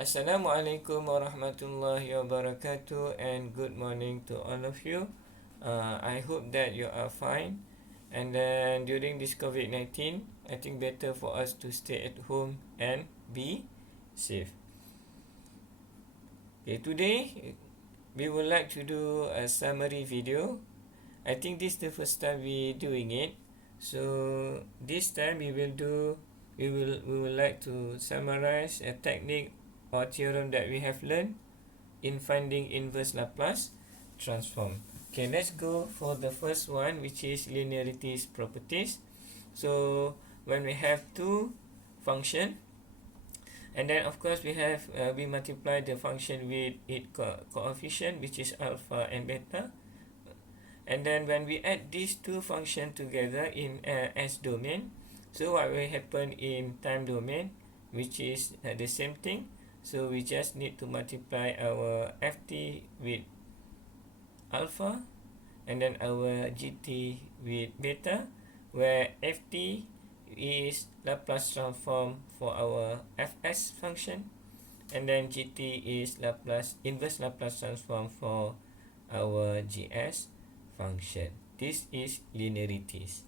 Assalamualaikum warahmatullahi wabarakatuh, and good morning to all of you. I hope that you are fine. And then during this COVID-19, I think better for us to stay at home and be safe. Okay, today we would like to do a summary video. I think this is the first time we doing it. So this time we will like to summarize a technique or theorem that we have learned in finding inverse Laplace transform. Okay, let's go for the first one, which is linearities properties. So when we have two function, and then of course we multiply the function with its coefficient, which is alpha and beta. And then when we add these two functions together in S domain, so what will happen in time domain, which is the same thing. So we just need to multiply our ft with alpha and then our gt with beta, where ft is Laplace transform for our fs function, and then gt is inverse Laplace transform for our gs function. This is linearities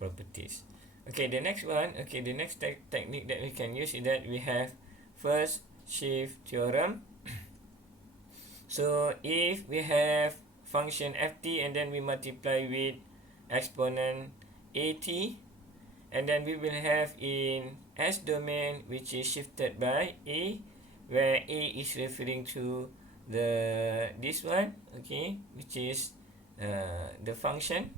properties. Okay, the next one, the next technique that we can use is that we have first shift theorem. So if we have function ft and then we multiply with exponent at, and then we will have in S domain, which is shifted by a, where a is referring to this one, okay, which is the function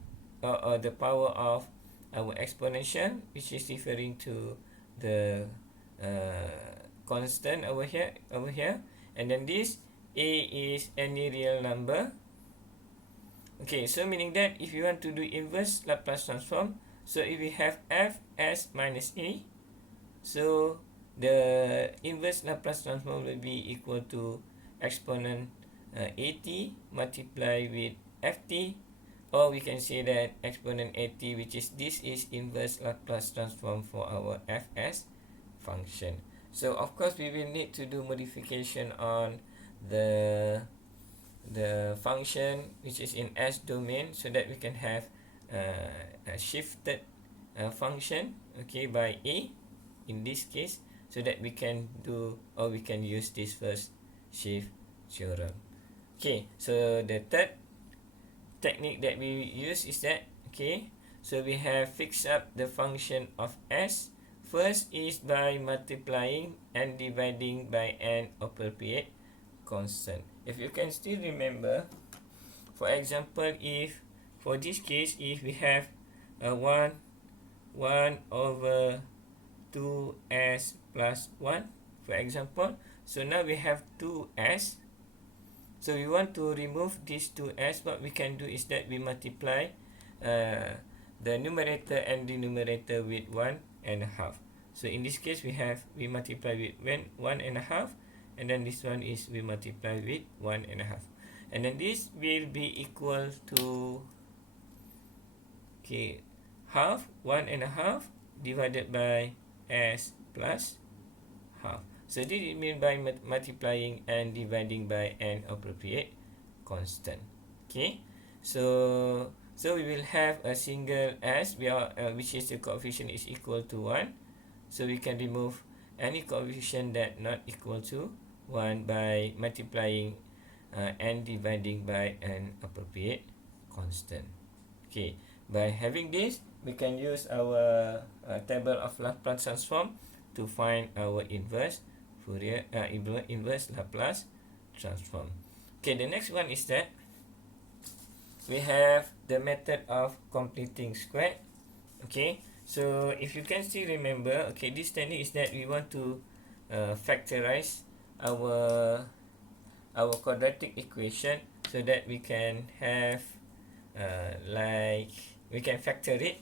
or the power of our exponential, which is referring to the constant over here, and then this a is any real number. Okay, so meaning that if you want to do inverse Laplace transform, so if we have fs minus a, so the inverse Laplace transform will be equal to exponent at multiplied with ft, or we can say that exponent at, which is this is inverse Laplace transform for our fs function. So of course we will need to do modification on the function which is in S domain, so that we can have a shifted function, okay, by a in this case, so that we can do, or we can use this first shift theorem. Okay, so the third technique that we use is that, okay, so we have fixed up the function of S. First is by multiplying and dividing by an appropriate constant. If you can still remember, for example, if for this case, if we have a 1 over 2s plus 1, for example, so now we have 2s. So we want to remove this 2s. What we can do is that we multiply the numerator and denominator with 1.5. So in this case, we multiply with 1.5, and then this one is we multiply with 1.5, and then this will be equal to, okay, half 1.5 divided by s plus half. So this is mean by multiplying and dividing by an appropriate constant. Okay, so we will have a single s, which is the coefficient is equal to 1. So we can remove any coefficient that not equal to 1 by multiplying and dividing by an appropriate constant. Okay, by having this, we can use our table of Laplace transform to find our inverse Laplace transform. Okay, the next one is that we have the method of completing square. Okay, so if you can still remember, okay, this technique is that we want to factorize our quadratic equation, so that we can have like we can factor it,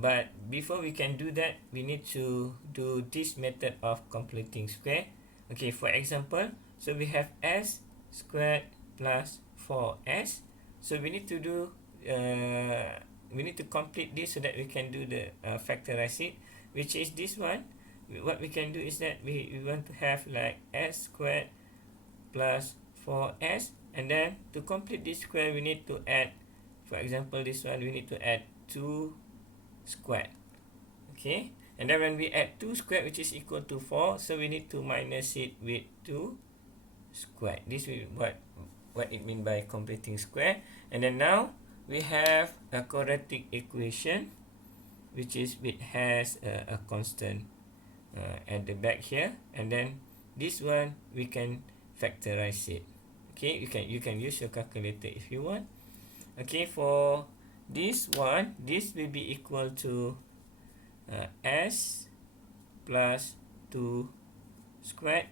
but before we can do that, we need to do this method of completing square. Okay, for example, so we have s squared plus 4s, so we need to do we need to complete this so that we can do the factorize it, which is this one. what we can do is that we want to have like s squared plus 4s, and then to complete this square we need to add, for example this one we need to add 2 squared. Okay, and then when we add 2 squared, which is equal to 4, so we need to minus it with 2 squared. This is what it means by completing square. And then now we have a quadratic equation which has a constant at the back here, and then this one we can factorize it. Okay, you can use your calculator if you want. Okay, for this one, this will be equal to s plus 2 squared,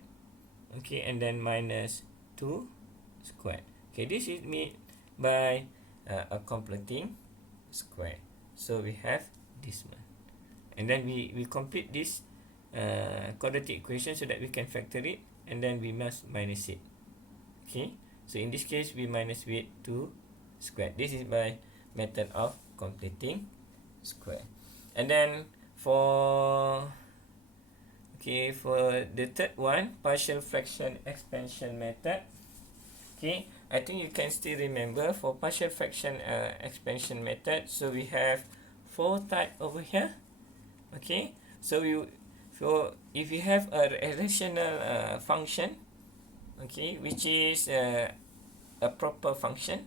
okay, and then minus 2 squared. Okay, this is made by a completing square. So we have this one, and then we complete this quadratic equation so that we can factor it, and then we must minus it. Okay, so in this case we minus with 2 squared. This is by method of completing square. And then for the third one, partial fraction expansion method. Okay, I think you can still remember for partial fraction expansion method. So we have 4 types over here. Okay, so if you have a rational function, okay, which is a proper function,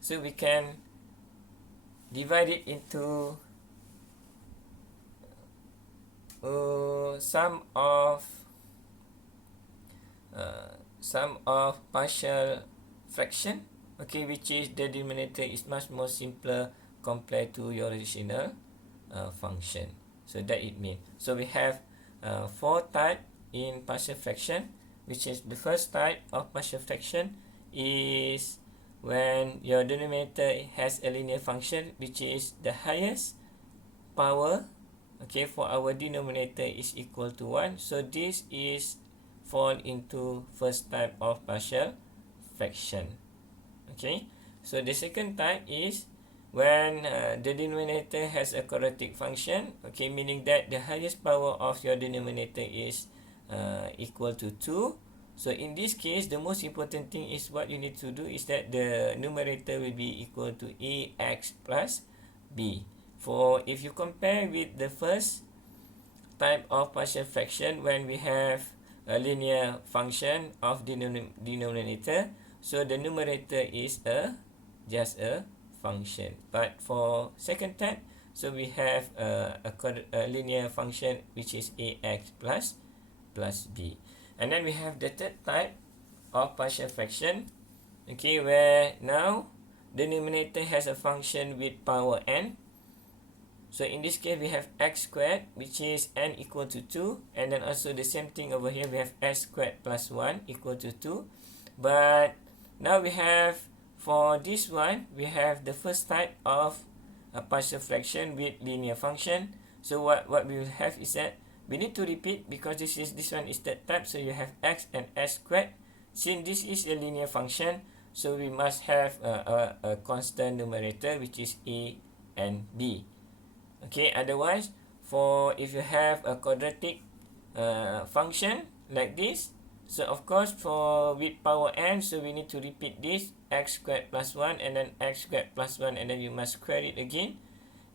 so we can divide it into sum of partial fraction, okay, which is the denominator is much more simpler compared to your rational function. So that it means, so we have 4 types in partial fraction, which is the first type of partial fraction is when your denominator has a linear function which is the highest power, okay, for our denominator is equal to 1. So this is fall into first type of partial fraction. Okay, so the second type is when the denominator has a quadratic function, okay, meaning that the highest power of your denominator is equal to 2. So in this case, the most important thing is what you need to do is that the numerator will be equal to ax plus b. For if you compare with the first type of partial fraction, when we have a linear function of denominator, so the numerator is just a function. But for second type, so we have a linear function which is ax plus b. And then we have the third type of partial fraction, okay, where now the denominator has a function with power n. So in this case we have x squared, which is n equal to 2, and then also the same thing over here, we have s squared plus 1 equal to 2. But now we have, for this one, we have the first type of a partial fraction with linear function. So what we will have is that we need to repeat, because this one is third type, so you have x and s squared. Since this is a linear function, so we must have a constant numerator which is a and b. Okay, otherwise, if you have a quadratic function like this, so of course for with power n, so we need to repeat this x squared plus 1 and then x squared plus 1, and then you must square it again.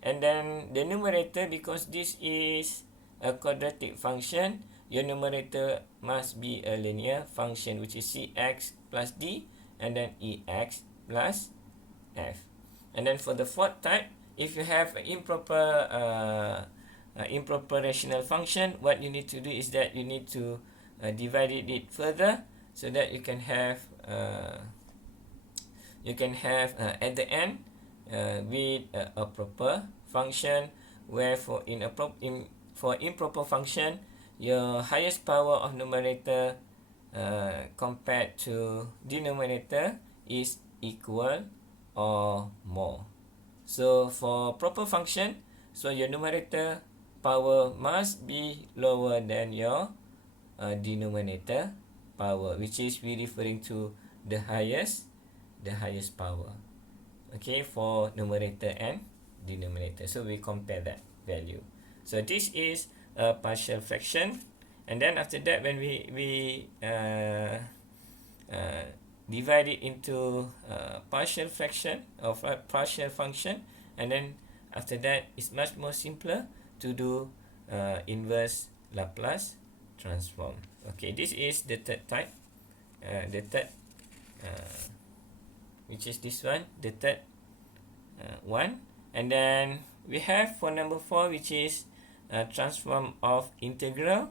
And then the numerator, because this is a quadratic function, your numerator must be a linear function, which is cx plus d and then ex plus f. And then for the fourth type, if you have an improper rational function, what you need to do is that you need to divide it further, so that you can have at the end with a proper function, where for improper function, your highest power of numerator compared to denominator is equal or more. So for proper function, so your numerator power must be lower than your denominator power, which is we referring to the highest power, okay, for numerator and denominator. So we compare that value. So this is a partial fraction, and then after that when we divide it into partial fraction of a partial function, and then after that it's much more simpler to do inverse Laplace transform. Okay, this is the third type, the third which is this one, the third one. And then we have for number 4, which is transform of integral.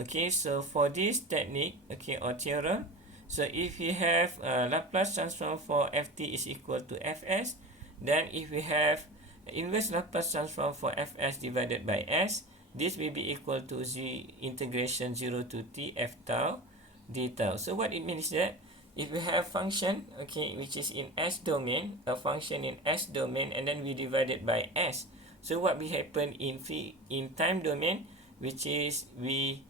Okay, so for this technique, okay, or theorem, so if we have Laplace transform for ft is equal to fs, then if we have inverse Laplace transform for fs divided by s, this will be equal to integration 0 to t f tau d tau. So what it means is that if we have function, okay, which is in S domain, a function in S domain, and then we divide it by S. So what will happen in time domain, which is we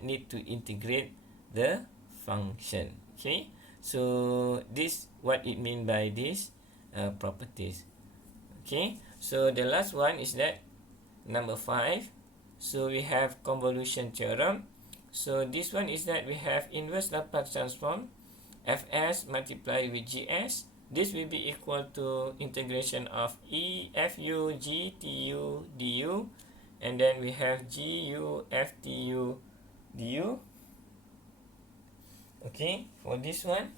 need to integrate the function. Okay, so this what it mean by these properties. Okay, so the last one is that number 5. So we have convolution theorem. So this one is that we have inverse Laplace transform fs multiplied with gs. This will be equal to integration of fu gtu du, and then we have gu ftu du. Okay, for this one.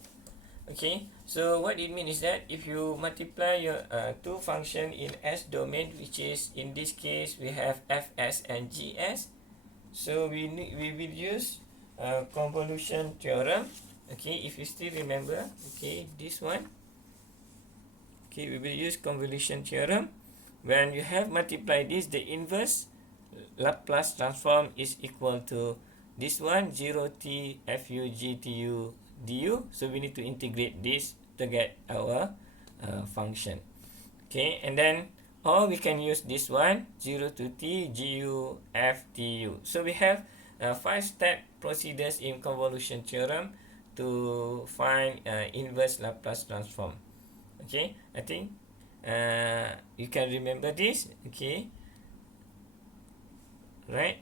Okay, so what it means is that if you multiply your two function in S domain, which is in this case we have fs and gs, so we will use convolution theorem. Okay, if you still remember, okay, this one. Okay, we will use convolution theorem. When you have multiplied this, the inverse Laplace transform is equal to this one, 0t fu gtu du. So we need to integrate this to get our function. Okay, and then or we can use this one, 0 to t gu f tu. So we have 5-step procedures in convolution theorem to find inverse Laplace transform. Okay, I think you can remember this. Okay, right,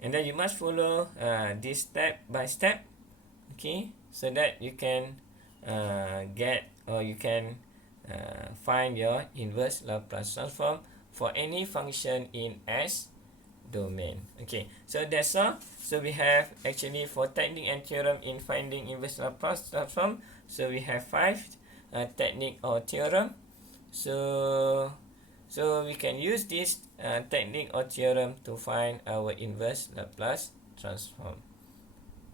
and then you must follow this step by step. Okay, so that you can get, or you can find your inverse Laplace transform for any function in S domain. Okay, so that's all. So we have actually for technique and theorem in finding inverse Laplace transform, so we have 5 technique or theorem. So we can use this technique or theorem to find our inverse Laplace transform.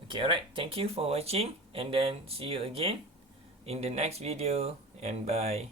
Okay, alright, thank you for watching, and then see you again in the next video, and bye.